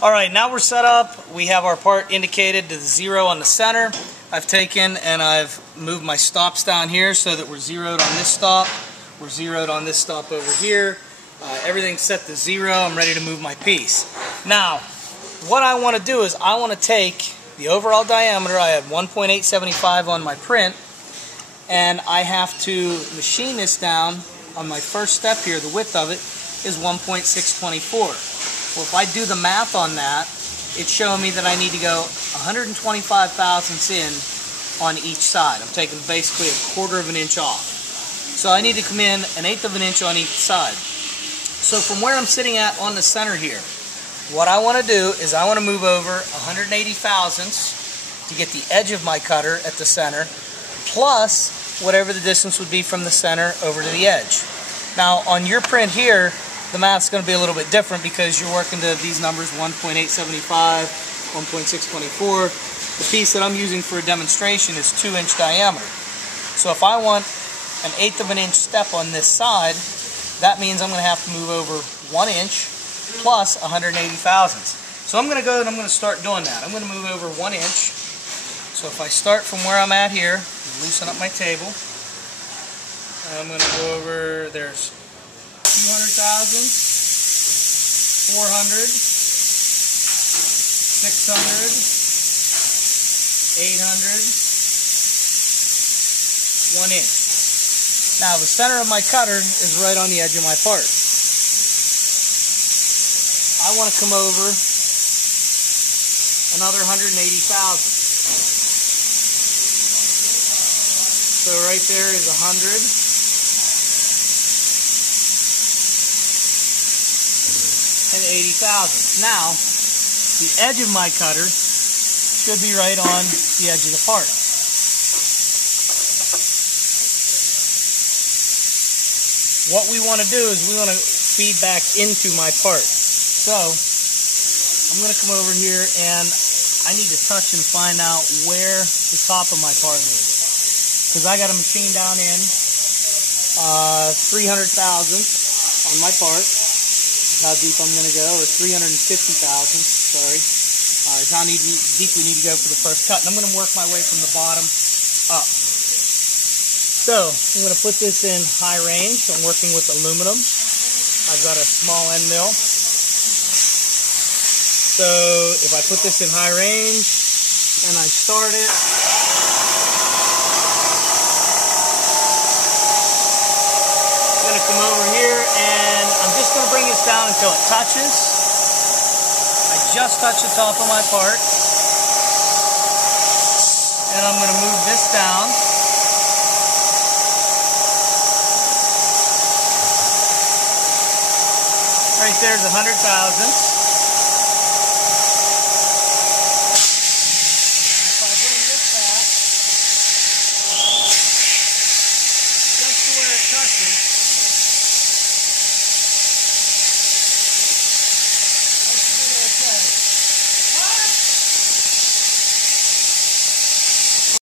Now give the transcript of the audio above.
Alright, now we're set up. We have our part indicated to the 0 on the center. I've taken and I've moved my stops down here so that we're zeroed on this stop. We're zeroed on this stop over here. Everything's set to 0. I'm ready to move my piece. Now, what I want to do is I want to take the overall diameter. I had 1.875 on my print, and I have to machine this down on my first step here. The width of it is 1.624. Well, if I do the math on that, it's showing me that I need to go 125 thousandths in on each side. I'm taking basically 1/4 of an inch off. So I need to come in 1/8 of an inch on each side. So from where I'm sitting at on the center here, what I want to do is I want to move over 180 thousandths to get the edge of my cutter at the center, plus whatever the distance would be from the center over to the edge. Now on your print here, the math's going to be a little bit different because you're working to these numbers, 1.875, 1.624. The piece that I'm using for a demonstration is 2-inch diameter. So if I want 1/8 of an inch step on this side, that means I'm going to have to move over 1 inch plus 180 thousandths. So I'm going to go and I'm going to start doing that. I'm going to move over 1 inch. So if I start from where I'm at here, loosen up my table. I'm going to go over, there's 200 thousandths, 400, 600, 800, 1 inch. Now the center of my cutter is right on the edge of my part. I want to come over another 180 thousandths. So right there is 100. And 80 thousandths. Now, the edge of my cutter should be right on the edge of the part. What we want to do is we want to feed back into my part. So, I'm going to come over here and I need to touch and find out where the top of my part is. Because I got a machine down in 300 thousandths on my part. How deep I'm going to go, or 350 thousandths, sorry, is how deep we need to go for the first cut. And I'm going to work my way from the bottom up. So, I'm going to put this in high range. I'm working with aluminum. I've got a small end mill. So, if I put this in high range, and I start it, I'm going to come over here, and I'm just going to bring this down until it touches. I just touch the top of my part. And I'm going to move this down. Right there's 100 thousandths.